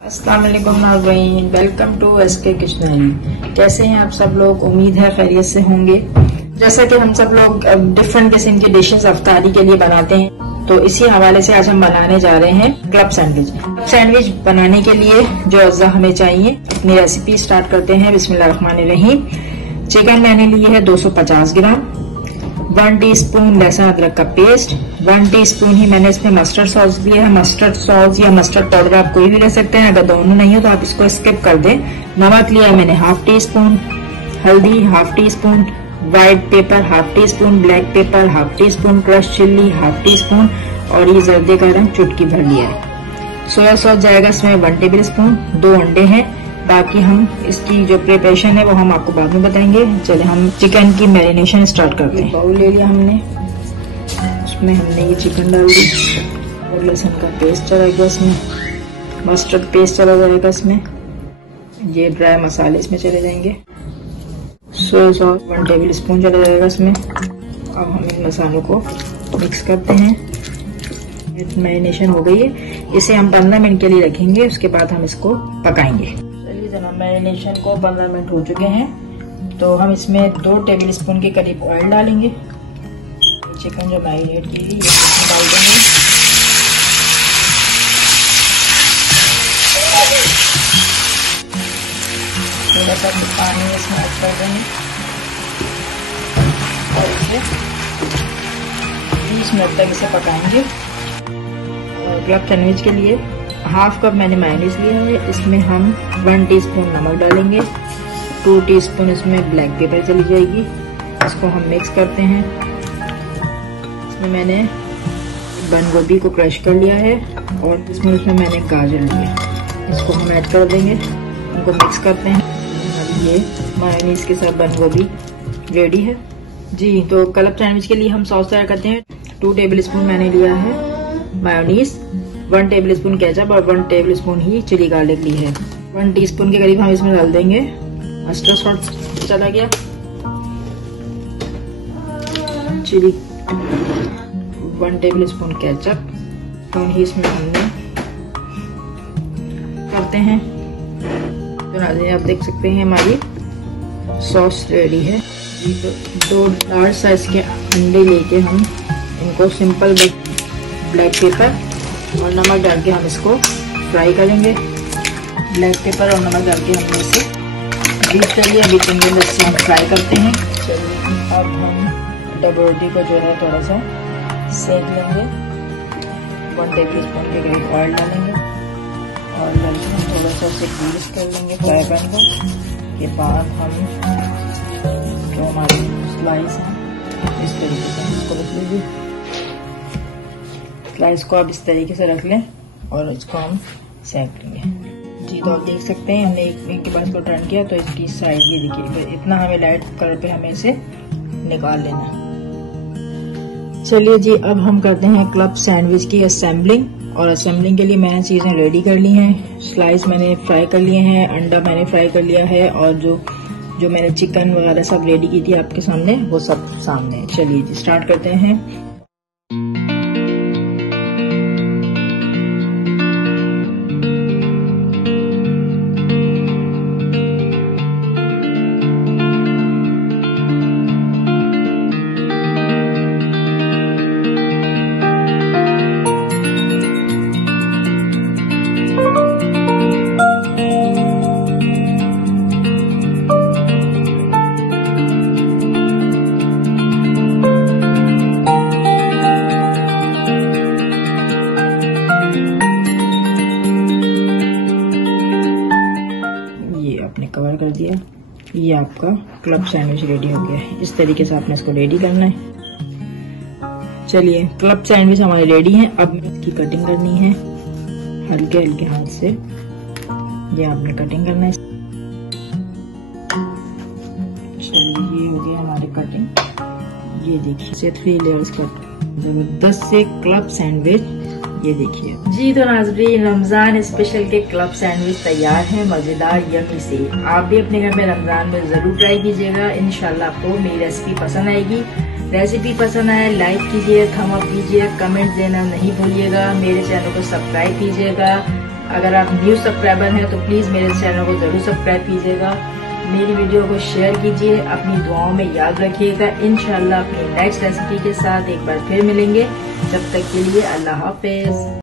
अस्सलाम वालेकुम नाज़रीन, वेलकम टू एसके किचन। कैसे हैं आप सब लोग? उम्मीद है खैरियत से होंगे। जैसा कि हम सब लोग डिफरेंट किस्म की डिशेस अफ्तारी के लिए बनाते हैं, तो इसी हवाले से आज हम बनाने जा रहे हैं क्लब सैंडविच। सैंडविच बनाने के लिए जो अज्जा हमें चाहिए, अपनी रेसिपी स्टार्ट करते हैं। बिस्मिल्लाहिर्रहमानिर्रहीम। चिकन मैंने लिए है 250 ग्राम, 1 टीस्पून लहसुन अदरक का पेस्ट, 1 टीस्पून ही मैंने इसमें मस्टर्ड सॉस लिया है। मस्टर्ड सॉस या मस्टर्ड पाउडर आप कोई भी ले सकते हैं, अगर दोनों नहीं हो तो आप इसको स्किप कर दें। नमक लिया है मैंने ½ टीस्पून, हल्दी ½ teaspoon, white paper ½ teaspoon, black pepper ½ teaspoon, crush chilli ½ teaspoon और ये जर्दे का रंग चुटकी भर लिया है। सोया सॉस जाएगा इसमें 1 टेबल स्पून, 2 अंडे हैं। बाकी हम इसकी जो प्रिपरेशन है वो हम आपको बाद में बताएंगे। चले हम चिकन की मैरिनेशन स्टार्ट करते हैं। बाउल ले लिया हमने, उसमें हमने ये चिकन डाल दी और लहसुन का पेस्ट चला गया इसमें, मस्टर्ड पेस्ट चला जाएगा इसमें, ये ड्राई मसाले इसमें चले जाएंगे, सोया सॉस 1 टेबल स्पून चला जाएगा इसमें। अब हम इन मसालों को मिक्स करते हैं। मैरिनेशन हो गई है, इसे हम 15 मिनट के लिए रखेंगे, उसके बाद हम इसको पकाएंगे। जनाब मैरिनेशन को 15 मिनट हो चुके हैं, तो हम इसमें 2 टेबल स्पून के करीब ऑयल डालेंगे। चिकन जो मैरिनेट की थी इसमें डाल देंगे। थोड़ा सा पानी इसमें ऐड कर देंगे और इसे 20 मिनट तक इसे पकाएंगे। क्लब सैंडविच के लिए ½ कप मैंने मेयोनीज लिया है, इसमें हम 1 टीस्पून नमक डालेंगे, 2 टीस्पून इसमें ब्लैक पेपर चली जाएगी। इसको हम मिक्स करते हैं। इसमें मैंने बंद गोभी को क्रश कर लिया है और इसमें मैंने गाजर लिया, इसको हम ऐड कर देंगे, इनको मिक्स करते हैं। अब ये मेयोनीज के साथ बंद गोभी रेडी है जी। तो क्लब सैंडविच के लिए हम सॉस तैयार करते हैं। 2 टेबल स्पून मैंने लिया है मेयोनीज, 1 टेबल स्पून केचप और 1 टेबल स्पून ही चिली गार्लिक ली है। 1 टीस्पून के करीब हम इसमें डाल देंगे मस्टर्ड सॉस चला गया, चिली 1 टेबल स्पून केचप तो ही इसमें हमने करते हैं। तो नाज़रीन आप देख सकते हैं हमारी सॉस रेडी है। तो 2 लार्ज साइज के अंडे लेके हम इनको सिंपल ब्लैक पेपर और नमक डाल के हम इसको फ्राई करेंगे। ब्लैक पेपर और नमक डाल के हमने इसे बीट कर लिया। बीट करने के बाद इसे हम फ्राई करते हैं। चलिए अब हम डबल रोटी को जो है थोड़ा सा सेक लेंगे। 1 टेबल स्पून के करीब ऑयल डालेंगे और हम थोड़ा सा उसे ग्रीस कर लेंगे फ्राई पैन को। के बाद हम जो हमारी स्लाइस है इस तरीके से इसको रख लीजिए। स्लाइस को आप इस तरीके से रख लें और इसको हम सेक लेंगे जी। तो आप देख सकते हैं हमने एक के बाद इसको टर्न किया तो इसकी साइड ये देखिए, इतना हमें लाइट कलर पे हमें इसे निकाल लेना। चलिए जी अब हम करते हैं क्लब सैंडविच की असेंबलिंग। और असेंबलिंग के लिए मैंने चीजें रेडी कर ली हैं। स्लाइस मैंने फ्राई कर लिए हैं, अंडा मैंने फ्राई कर लिया है और जो मैंने चिकन वगैरह सब रेडी की थी आपके सामने, वो सब सामने है। चलिए जी स्टार्ट करते हैं। कवर कर दिया, ये आपका क्लब सैंडविच रेडी हो गया है। इस तरीके से आपने इसको रेडी करना है। चलिए क्लब सैंडविच हमारे रेडी हैं। अब इसकी कटिंग करनी है हल्के हल्के हाथ से, ये आपने कटिंग करना है। चलिए ये हो गया हमारी कटिंग। ये देखिए 3 लेयर्स कट, जबरदस्त से क्लब सैंडविच ये देखिए जी। तो नाज़रीन रमजान स्पेशल के क्लब सैंडविच तैयार है, मजेदार यम्मी से। आप भी अपने घर में रमजान में जरूर ट्राई कीजिएगा, इंशाल्लाह आपको मेरी रेसिपी पसंद आएगी। रेसिपी पसंद आए लाइक कीजिए, थम अप कीजिए, कमेंट देना नहीं भूलिएगा। मेरे चैनल को सब्सक्राइब कीजिएगा। अगर आप न्यू सब्सक्राइबर हैं तो प्लीज मेरे चैनल को जरूर सब्सक्राइब कीजिएगा। मेरी वीडियो को शेयर कीजिए, अपनी दुआओं में याद रखिएगा। इंशाल्लाह अपनी नेक्स्ट रेसिपी के साथ एक बार फिर मिलेंगे। जब तक के लिए अल्लाह हाफिज।